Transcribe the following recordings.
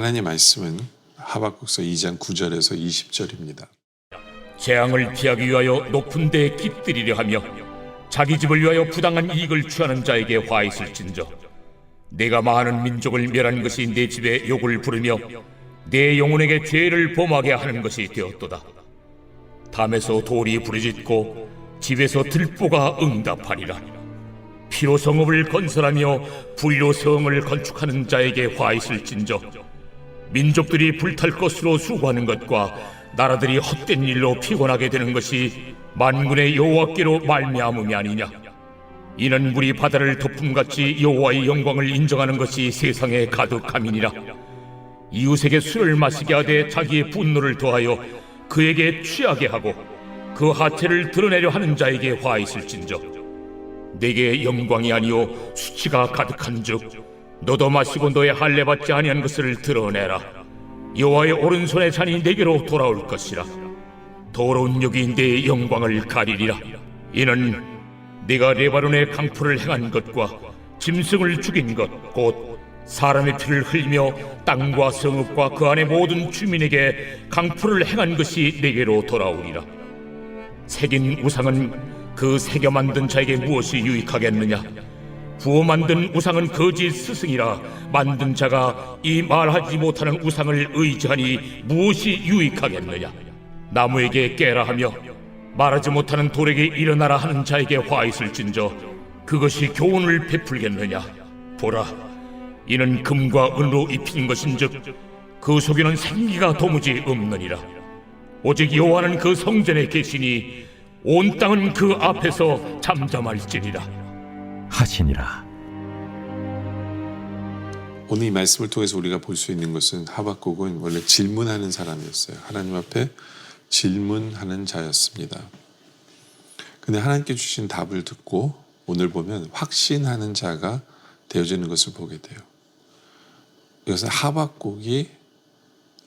하나님의 말씀은 하박국서 2장 9절에서 20절입니다. 재앙을 피하기 위하여 높은 데에 깃들이려 하며 자기 집을 위하여 부당한 이익을 취하는 자에게 화 있을진저 내가 많은 민족을 멸한 것이 내 집에 욕을 부르며 내 영혼에게 죄를 범하게 하는 것이 되었도다. 담에서 돌이 부르짖고 집에서 들보가 응답하리라. 피로 성읍을 건설하며 불의로 성을 건축하는 자에게 화 있을진저 민족들이 불탈 것으로 수고하는 것과 나라들이 헛된 일로 피곤하게 되는 것이 만군의 여호와께로 말미암음이 아니냐. 이는 물이 바다를 덮음같이 여호와의 영광을 인정하는 것이 세상에 가득함이니라. 이웃에게 술을 마시게 하되 자기의 분노를 더하여 그에게 취하게 하고 그 하체를 드러내려 하는 자에게 화 있을진저 내게 영광이 아니요 수치가 가득한즉 너도 마시고 너의 할례 받지 아니한 것을 드러내라. 여호와의 오른손의 잔이 내게로 돌아올 것이라. 더러운 욕이 내 영광을 가리리라. 이는 네가 레바논의 강포를 행한 것과 짐승을 죽인 것 곧 사람의 피를 흘리며 땅과 성읍과 그 안의 모든 주민에게 강포를 행한 것이 내게로 돌아오리라. 새긴 우상은 그 새겨 만든 자에게 무엇이 유익하겠느냐. 부어 만든 우상은 거짓 스승이라. 만든 자가 이 말하지 못하는 우상을 의지하니 무엇이 유익하겠느냐. 나무에게 깨라 하며 말하지 못하는 돌에게 일어나라 하는 자에게 화 있을진저 그것이 교훈을 베풀겠느냐. 보라, 이는 금과 은으로 입힌 것인즉 그 속에는 생기가 도무지 없느니라. 오직 여호와는 그 성전에 계시니 온 땅은 그 앞에서 잠잠할지니라 하시니라. 오늘 이 말씀을 통해서 우리가 볼 수 있는 것은 하박국은 원래 질문하는 사람이었어요. 하나님 앞에 질문하는 자였습니다. 근데 하나님께 주신 답을 듣고 오늘 보면 확신하는 자가 되어지는 것을 보게 돼요. 이것은 하박국이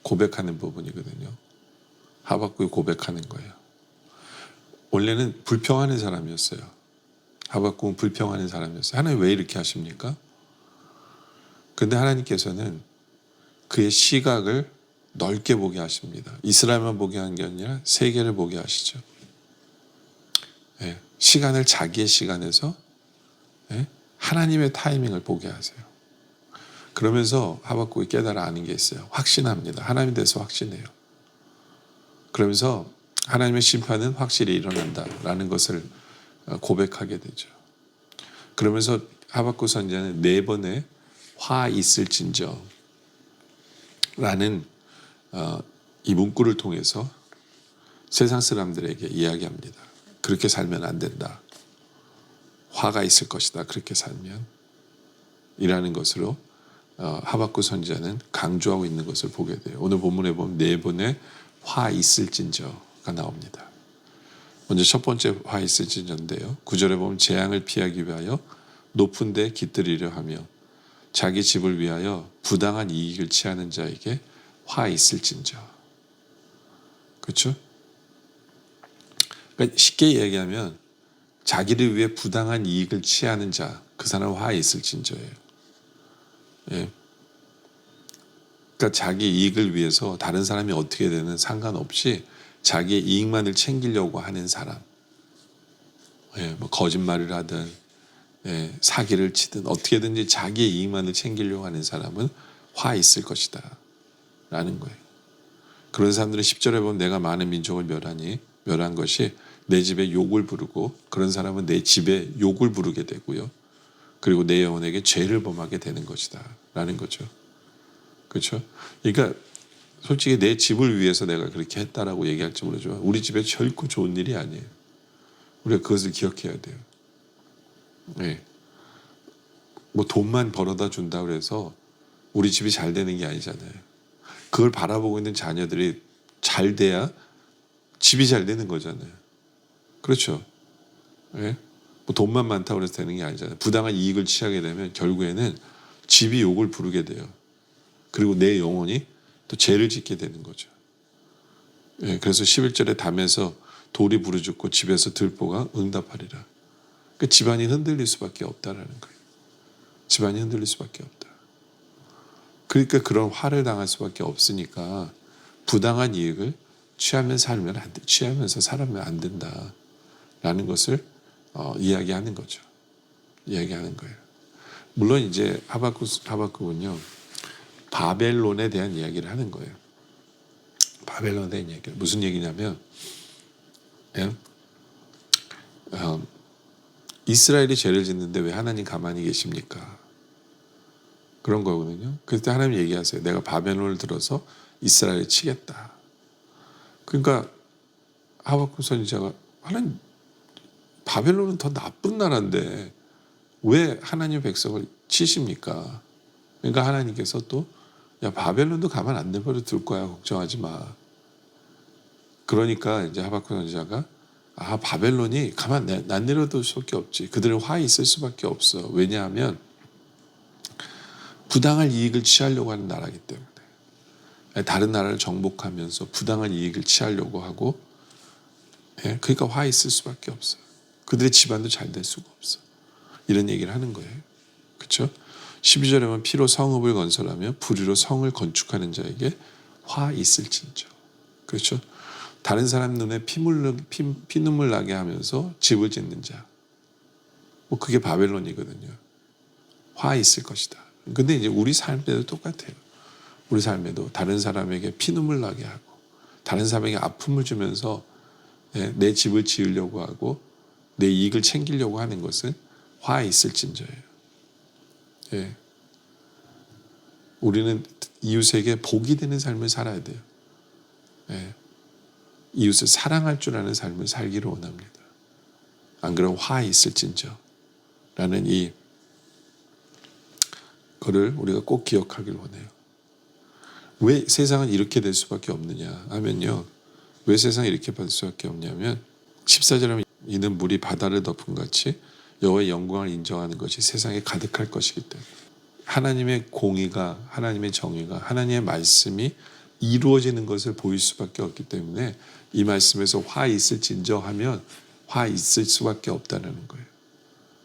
고백하는 부분이거든요. 하박국이 고백하는 거예요. 원래는 불평하는 사람이었어요. 하박국은 불평하는 사람이었어요. 하나님 왜 이렇게 하십니까? 근데 하나님께서는 그의 시각을 넓게 보게 하십니다. 이스라엘만 보게 하는 게 아니라 세계를 보게 하시죠. 네, 시간을 자기의 시간에서 네, 하나님의 타이밍을 보게 하세요. 그러면서 하박국이 깨달아 아는 게 있어요. 확신합니다. 하나님에 대해서 확신해요. 그러면서 하나님의 심판은 확실히 일어난다라는 것을 고백하게 되죠. 그러면서 하박국 선지자는 4번의 화 있을진저 라는 이 문구를 통해서 세상 사람들에게 이야기합니다. 그렇게 살면 안 된다. 화가 있을 것이다. 그렇게 살면 이라는 것으로 하박국 선지자는 강조하고 있는 것을 보게 돼요. 오늘 본문에 보면 4번의 화 있을진저가 나옵니다. 먼저 첫 번째 화 있을진저인데요. 9절에 보면 재앙을 피하기 위하여 높은 데 깃들이려 하며 자기 집을 위하여 부당한 이익을 취하는 자에게 화 있을진저. 그렇죠? 그러니까 쉽게 얘기하면 자기를 위해 부당한 이익을 취하는 자, 그 사람은 화 있을진저예요. 예. 그러니까 자기 이익을 위해서 다른 사람이 어떻게 되는 상관없이 자기의 이익만을 챙기려고 하는 사람. 예, 뭐 거짓말을 하든 예, 사기를 치든 어떻게든지 자기의 이익만을 챙기려고 하는 사람은 화 있을 것이다 라는 거예요. 그런 사람들은 10절에 보면 내가 많은 민족을 멸한 것이 내 집에 욕을 부르고 그런 사람은 내 집에 욕을 부르게 되고요. 그리고 내 영혼에게 죄를 범하게 되는 것이다 라는 거죠. 그렇죠? 그러니까 솔직히 내 집을 위해서 내가 그렇게 했다라고 얘기할지 모르지만 우리 집에 결코 좋은 일이 아니에요. 우리가 그것을 기억해야 돼요. 네. 뭐 돈만 벌어다 준다 그래서 우리 집이 잘 되는 게 아니잖아요. 그걸 바라보고 있는 자녀들이 잘 돼야 집이 잘 되는 거잖아요. 그렇죠? 네? 뭐 돈만 많다고 해서 되는 게 아니잖아요. 부당한 이익을 취하게 되면 결국에는 집이 욕을 부르게 돼요. 그리고 내 영혼이 또 죄를 짓게 되는 거죠. 네, 그래서 11절에 담에서 돌이 부르짖고 집에서 들보가 응답하리라. 그 집안이 흔들릴 수밖에 없다라는 거예요. 집안이 흔들릴 수밖에 없다. 그러니까 그런 화를 당할 수밖에 없으니까 부당한 이익을 취하면서 살면 안 된다라는 것을 이야기하는 거죠. 이야기하는 거예요. 물론 이제 하박국은요 바벨론에 대한 이야기를 하는 거예요. 바벨론에 대한 이야기. 무슨 얘기냐면 이스라엘이 죄를 짓는데 왜 하나님 가만히 계십니까? 그런 거거든요. 그때 하나님 얘기하세요. 내가 바벨론을 들어서 이스라엘을 치겠다. 그러니까 하박국 선지자가 하나님 바벨론은 더 나쁜 나라인데 왜 하나님 백성을 치십니까? 그러니까 하나님께서 또 야 바벨론도 가만 안 내버려 둘 거야. 걱정하지 마. 그러니까 이제 하박국 선지자가 바벨론이 가만 안 내려둘 수밖에 없지. 그들은 화에 있을 수밖에 없어. 왜냐하면 부당한 이익을 취하려고 하는 나라이기 때문에 다른 나라를 정복하면서 부당한 이익을 취하려고 하고 그러니까 화에 있을 수밖에 없어. 그들의 집안도 잘 될 수가 없어. 이런 얘기를 하는 거예요. 그렇죠? 12절에 보면 피로 성읍을 건설하며 불의로 성을 건축하는 자에게 화 있을진저. 그렇죠? 다른 사람 눈에 피눈물 나게 하면서 집을 짓는 자. 그게 바벨론이거든요. 화 있을 것이다. 근데 이제 우리 삶에도 똑같아요. 우리 삶에도 다른 사람에게 피눈물 나게 하고 다른 사람에게 아픔을 주면서 내 집을 지으려고 하고 내 이익을 챙기려고 하는 것은 화 있을진저예요. 우리는 이웃에게 복이 되는 삶을 살아야 돼요. 이웃을 사랑할 줄 아는 삶을 살기를 원합니다. 안 그러면 화 있을진저 라는 이 거를 우리가 꼭 기억하길 원해요. 왜 세상은 이렇게 될 수밖에 없느냐 하면요. 왜 세상이 이렇게 될 수밖에 없냐면 14절에 하면 이는 물이 바다를 덮은 같이 여호와의 영광을 인정하는 것이 세상에 가득할 것이기 때문에 하나님의 공의가 하나님의 정의가 하나님의 말씀이 이루어지는 것을 보일 수밖에 없기 때문에 이 말씀에서 화 있을진저 하면 화 있을 수밖에 없다는 거예요.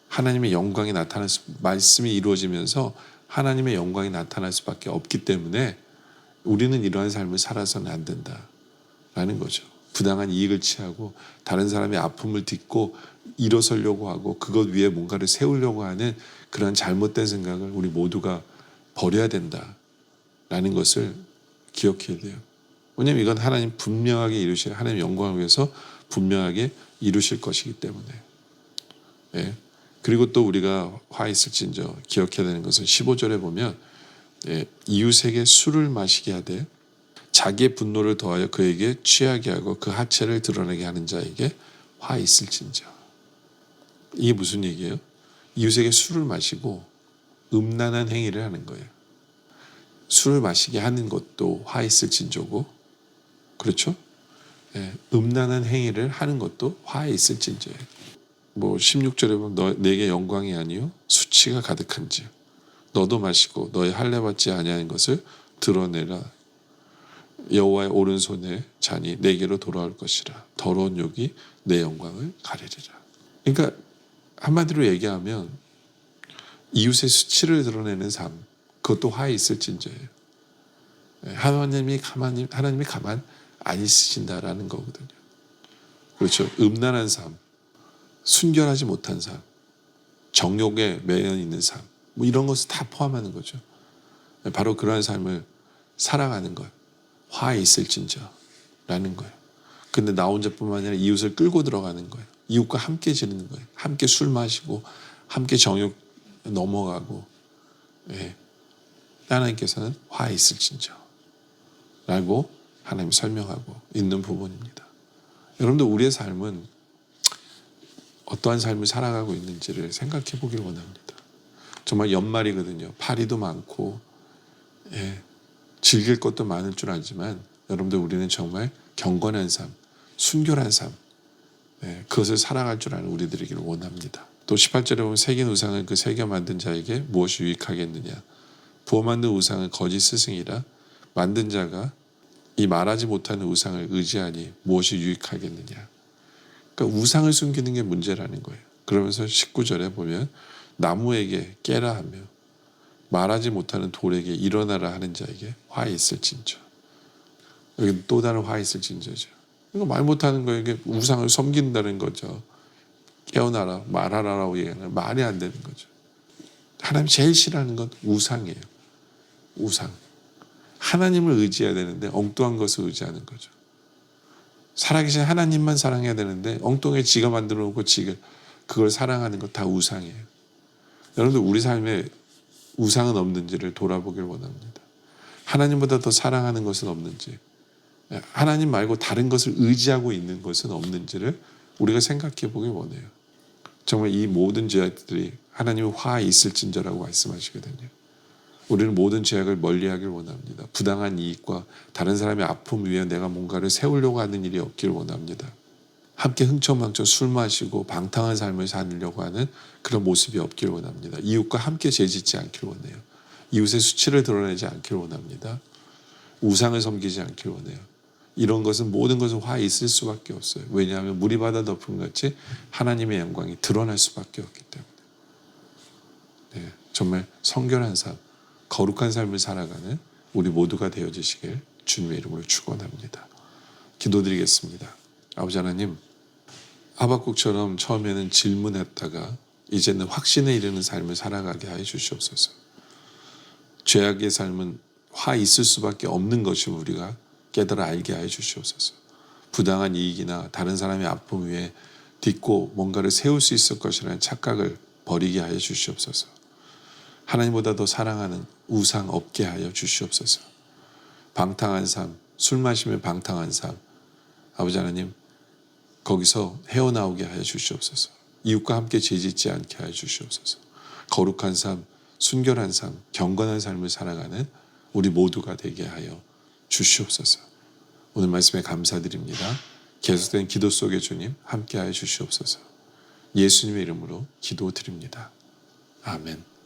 하나님의 영광이 나타날 말씀이 이루어지면서 하나님의 영광이 나타날 수밖에 없기 때문에 우리는 이러한 삶을 살아서는 안 된다라는 거죠. 부당한 이익을 취하고 다른 사람의 아픔을 딛고 일어서려고 하고 그것 위에 뭔가를 세우려고 하는 그런 잘못된 생각을 우리 모두가 버려야 된다라는 것을 기억해야 돼요. 왜냐하면 이건 하나님 분명하게 이루실 하나님의 영광을 위해서 분명하게 이루실 것이기 때문에 그리고 또 우리가 화 있을진저 기억해야 되는 것은 15절에 보면 이웃에게 술을 마시게 하되 자기의 분노를 더하여 그에게 취하게 하고 그 하체를 드러내게 하는 자에게 화 있을진저. 이게 무슨 얘기예요? 이웃에게 술을 마시고 음란한 행위를 하는 거예요. 술을 마시게 하는 것도 화 있을진저고 그렇죠? 음란한 행위를 하는 것도 화에 있을진저예요. 16절에 보면 내게 영광이 아니요 수치가 가득한지 너도 마시고 너의 할례 받지 아니하는 것을 드러내라. 여호와의 오른손에 잔이 내게로 돌아올 것이라. 더러운 욕이 내 영광을 가리리라. 그러니까 한마디로 얘기하면 이웃의 수치를 드러내는 삶 그것도 화에 있을진저예요. 하나님이 가만 안 있으신다라는 거거든요. 그렇죠. 음란한 삶, 순결하지 못한 삶, 정욕에 매여 있는 삶, 이런 것을 다 포함하는 거죠. 바로 그러한 삶을 살아가는 것, 화에 있을진저라는 거예요. 근데 나 혼자뿐만 아니라 이웃을 끌고 들어가는 거예요. 이웃과 함께 지내는 거예요. 함께 술 마시고, 함께 정욕 넘어가고, 하나님께서는 화에 있을진저라고 하나님 설명하고 있는 부분입니다. 여러분들 우리의 삶은 어떠한 삶을 살아가고 있는지를 생각해 보길 원합니다. 정말 연말이거든요. 파리도 많고 즐길 것도 많을 줄 알지만 여러분들 우리는 정말 경건한 삶, 순결한 삶 그것을 살아갈 줄 아는 우리들이기를 원합니다. 또 18절에 보면 새긴 우상을 그 새겨 만든 자에게 무엇이 유익하겠느냐. 부어 만든 우상은 거짓 스승이라 만든 자가 이 말하지 못하는 우상을 의지하니 무엇이 유익하겠느냐. 그러니까 우상을 숨기는 게 문제라는 거예요. 그러면서 19절에 보면 나무에게 깨라 하며 말하지 못하는 돌에게 일어나라 하는 자에게 화 있을진저. 여기 또 다른 화 있을진저죠. 이거 말 못하는 거에게 우상을 섬긴다는 거죠. 깨어나라, 말하라라고 얘기하는 말이 안 되는 거죠. 하나님 제일 싫어하는 건 우상이에요. 우상. 하나님을 의지해야 되는데 엉뚱한 것을 의지하는 거죠. 살아계신 하나님만 사랑해야 되는데 엉뚱하게 지가 만들어 놓고 지가 그걸 사랑하는 것 다 우상이에요. 여러분들 우리 삶에 우상은 없는지를 돌아보길 원합니다. 하나님보다 더 사랑하는 것은 없는지, 하나님 말고 다른 것을 의지하고 있는 것은 없는지를 우리가 생각해 보길 원해요. 정말 이 모든 죄악들이 하나님의 화에 있을진저라고 말씀하시거든요. 우리는 모든 죄악을 멀리하길 원합니다. 부당한 이익과 다른 사람의 아픔 위에 내가 뭔가를 세우려고 하는 일이 없기를 원합니다. 함께 흥청망청 술 마시고 방탕한 삶을 살려고 하는 그런 모습이 없기를 원합니다. 이웃과 함께 죄짓지 않기를 원해요. 이웃의 수치를 드러내지 않기를 원합니다. 우상을 섬기지 않기를 원해요. 이런 것은 모든 것은 화에 있을 수밖에 없어요. 왜냐하면 물이 바다 덮은 같이 하나님의 영광이 드러날 수밖에 없기 때문에. 네, 정말 성결한 삶, 거룩한 삶을 살아가는 우리 모두가 되어주시길 주님의 이름으로 축원합니다. 기도드리겠습니다. 아버지 하나님, 하박국처럼 처음에는 질문했다가 이제는 확신에 이르는 삶을 살아가게 하여 주시옵소서. 죄악의 삶은 화 있을 수밖에 없는 것임을 우리가 깨달아 알게 하여 주시옵소서. 부당한 이익이나 다른 사람의 아픔 위에 딛고 뭔가를 세울 수 있을 것이라는 착각을 버리게 하여 주시옵소서. 하나님보다 더 사랑하는 우상 없게 하여 주시옵소서. 방탕한 삶, 술 마시며 방탕한 삶, 아버지 하나님 거기서 헤어나오게 하여 주시옵소서. 이웃과 함께 죄짓지 않게 하여 주시옵소서. 거룩한 삶, 순결한 삶, 경건한 삶을 살아가는 우리 모두가 되게 하여 주시옵소서. 오늘 말씀에 감사드립니다. 계속된 기도 속에 주님 함께 하여 주시옵소서. 예수님의 이름으로 기도드립니다. 아멘.